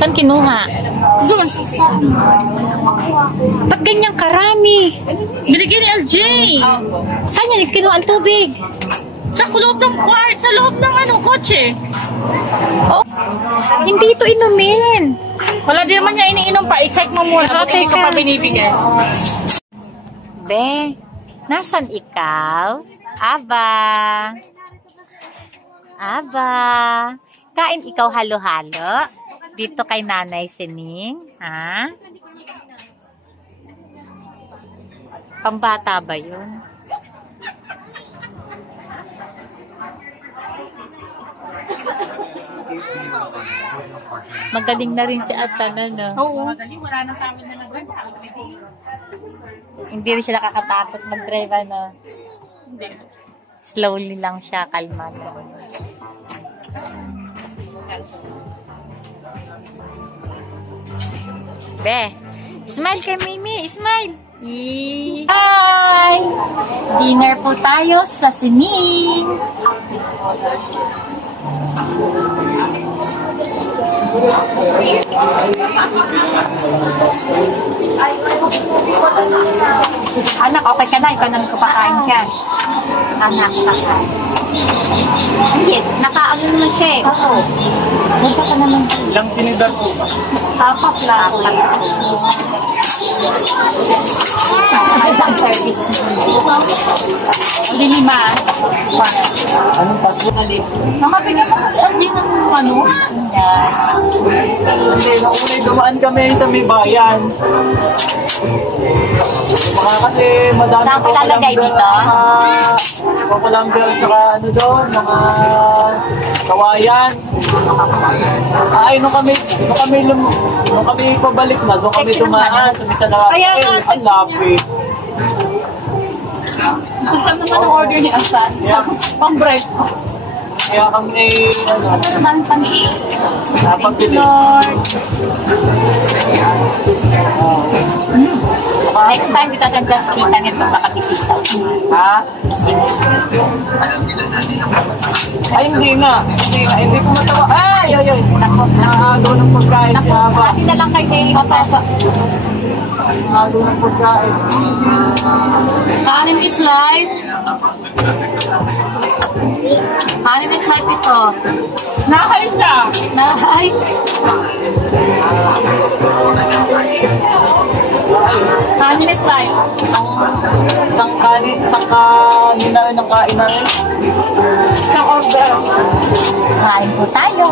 Saan kinuha? Doon sa saan. Ba't ganyang karami? Binigyan ni LJ. Saan niya kinuha ang tubig? Sa loob ng kwart, sa loob ng kotse. Oh, hindi ito inumin. Wala din naman niya iniinom pa. I-check mo muna. Okay, Hindi ko pa binibigay. Be, nasan ikaw? Aba. Aba. Kain ikaw halo-halo? Dito kay Nanay Sining, ha? Pambata ba yun? Magaling na rin si Atan, ano? Oo, magaling. Wala nang tawid na nag-drive. Hindi rin siya nakakatakot mag-drive, ano? Hindi. Slowly lang siya, kalma lang. Be, smile kay Mimi, smile. Hi! Dinner po tayo sa Sining. Anak, okay ka na? Ikaw naman kapakain ka. Anak, kakain. Hindi, nakaano naman siya eh. Oo. Basta ka naman. Ilang tinidor po? Apat lang. Isang service. Hindi 5. Anong paso? Nakabigyan mo kasi ang din ng ano? Yes. Hindi, naunay dumaan kami sa may bayan. Baka kasi madami Saan ko lalagay dito? Papalangga, tsaka ano doon, mga kawayan. Ay, nung kami pabalik na, doon kami tumaan sa misa na ang lapit. Gusto siya naman ang order ni Asan. Yeah. Pang-breakfast. Kaya kami, Thank napagpili. you, Lord. Next time, kita akan just kita nito makabisita. Ha? Kasi, Ay, hindi nga. Hindi ko matawa. Ay! Nakagaw ng pagkain si Haba. hati na lang kay Nelly Otasa. Nakagaw ng pagkain. Kanin is life. Kanin is life ito. Nakain na. Nahay. Kanin is life. Isang kanin na nakain namin. Isang order. Kain po tayo.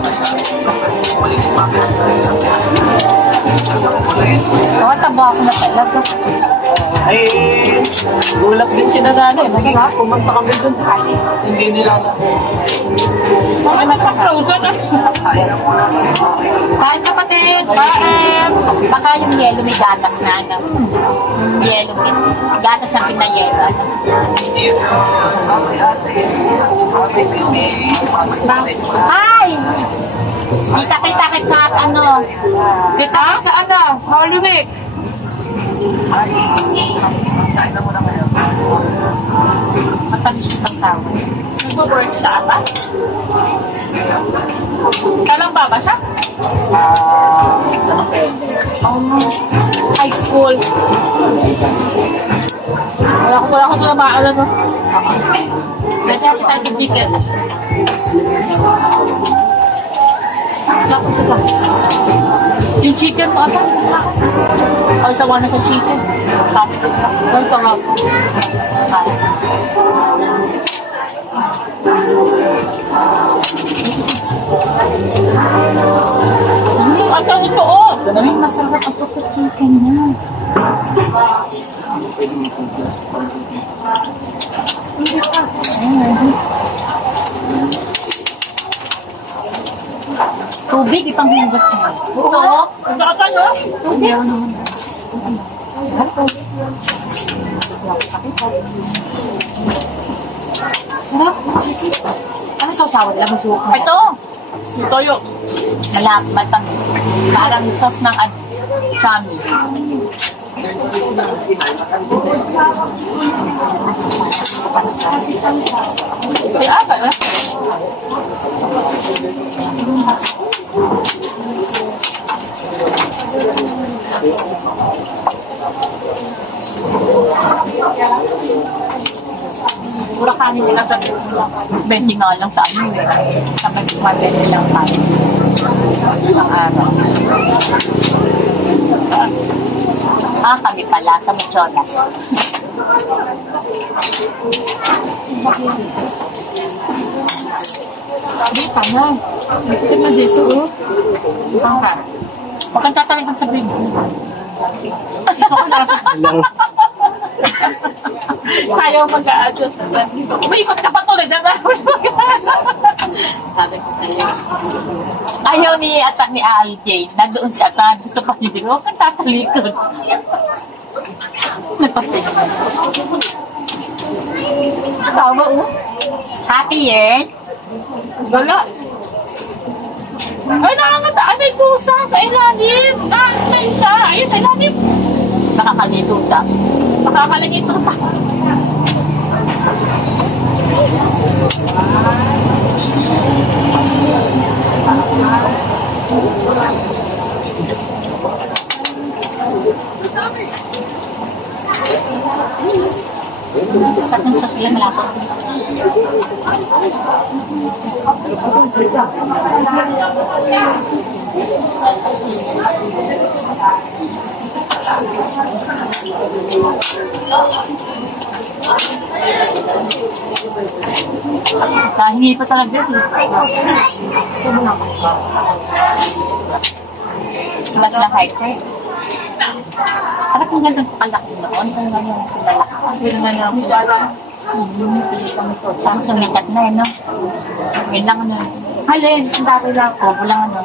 Tabo ako na talaga. Ay, gulat din si nanay. Naging pumunta kami dun. Hindi nila na. Mga nasa frozen na. Kain kapatid. Kain. Baka yung yellow may gatas na. Ano? Yellow. Gatas na pinayelo. Hi! Kita-kita sa ano? Kita sa ano? Holy Week. Matalis yung tao. Nag-work siya ata. Kalang ba siya? Saan kayo? High school. Wala ko sila maalala no? Kasi ati tayo sa ticket. Yung chicken mo ata. Ay, sawa na sa chicken. Sabi ko na. Ay, tanga. Ata ito, oh. Ay, masarap ang chicken niya. Tubig, itang hugas mo. Oo. Ang ata, no? Tubig. Sarap. Ano sausawan lang? Masuka. Ito. Toyo. Malap, matamis. Parang sauce ng ano, chami. Kaya ata, no? Pura kanin nila sa 20 nga lang sa ano eh. Sa mag-20 lang kanin. Isang araw. Kami pala sa Muchonas. Dito na. Dito na dito, oh. Isang ka. Huwag kang tataligang sa bibig. Ayaw mag-a-adjust. Umiikot ka pa tuloy. Sabi ko sa'yo. Ayaw ni Aljay. Nandoon si Atan. Gusto pa hindi. Huwag kang tatalikod. Napatingin. Tawa, oh. Happy year. Wala. Ay, nakakataan. May pusa sa ilalim. May siya. Ayun, sa ilalim. Nakakalito ka. Makakalagito pa. Patang sa sila malapot. Nahingi pa talaga dito. Mas na hiker. Parang kung gandang palaki noon, kung gandang pinalaki. Parang sumikat na eh, no? Yun lang ano. Halin, ang dati lang. Opo lang ano.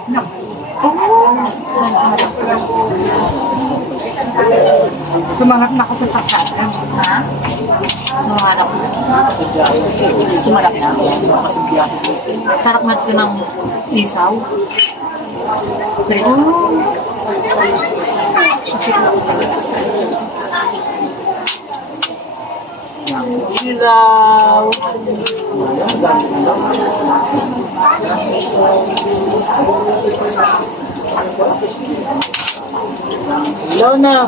Sumangat na ako sa saksakan. Ha? Sumangat na. Sumangat na. Sarap na ito ng isaw. Ilaw. Ilaw na.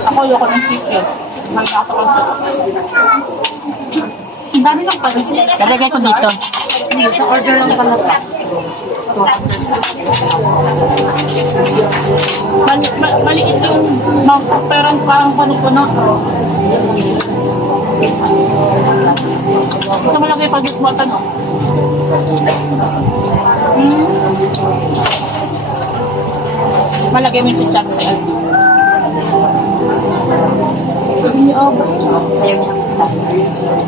Ako ayoko ng chicken. Magkakaroon sa Ang dami lang pala. Lalagay ko dito. Sa order lang pala. Maliit yung perang parang panukuno. Ito malaki pag-itmatan. Malagay mo yung chichak sa LD. Hindi over. Ayaw niya.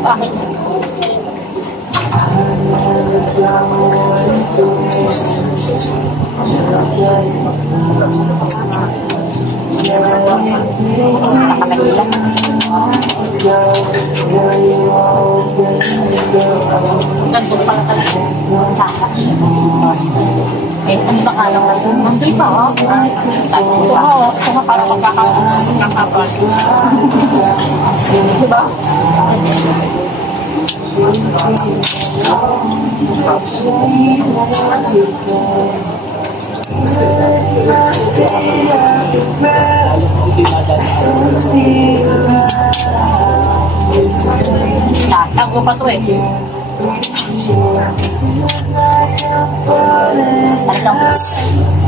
Bakit? Nakamanila. Nandun pala talaga. Saka. Eh, ano ba kalang na doon? Nandun pa, oh. Ito nga parang magkakaroon. Diba? Hindi nadadaan. Tago pa to eh.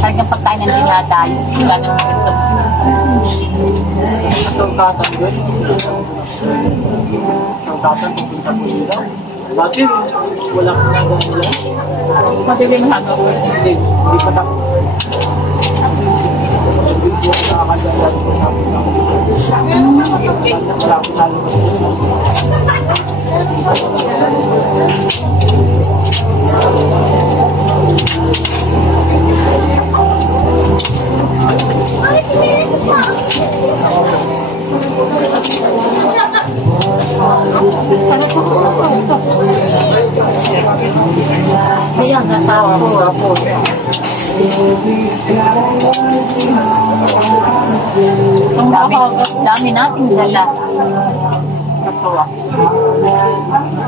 Talagang pagkain ng dinadayo. Sila ng ito. Sangkatan doon. Sangkatan pupunta po nila. Dati, walang nagawin. Madilim na hagaw. Hindi pa tapos. Hindi po ako nakakagalan ko tapos ako. Wala ko lalabas. Kaya nga tapos. Ang dami nating dala.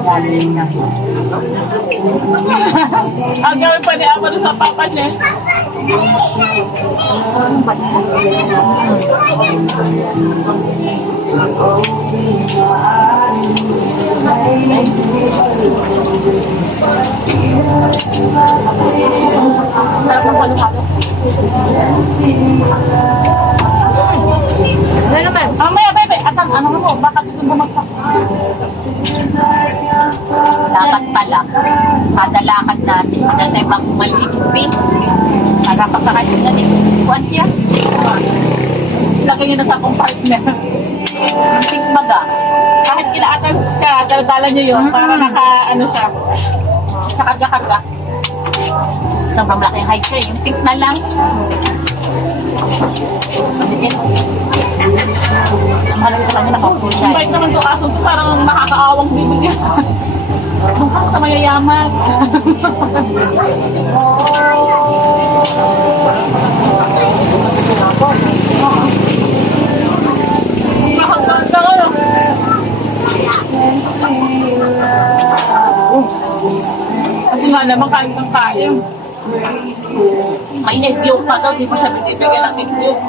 Dami na. Ang gawin pa ni Amaro sa papa niya. Ano naman? Mamaya, bebe. Atang, ano mo? Bakit ito bumagsak? Dapat pala, kada lakad natin, kada tayo bang maliipin, para pagkakasin na din, kuhan siya. Ilagay niyo na sa compartment. Tigmaga. Kahit kinaatan siya, dala niyo yun para ano siya. Sa karga-karga. Sobrang laki yung high cream, yung pink na lang. Ang mahalaga sa kanya, nakaupo siya. Bait naman to kaso parang nakakaawang bibigyan. Mukhang sa mayayaman. Nakaganda ka lang. Kasi nga naman kain kang kain. May egg yolk pa daw, di mo siya binibigyan ng egg yolk.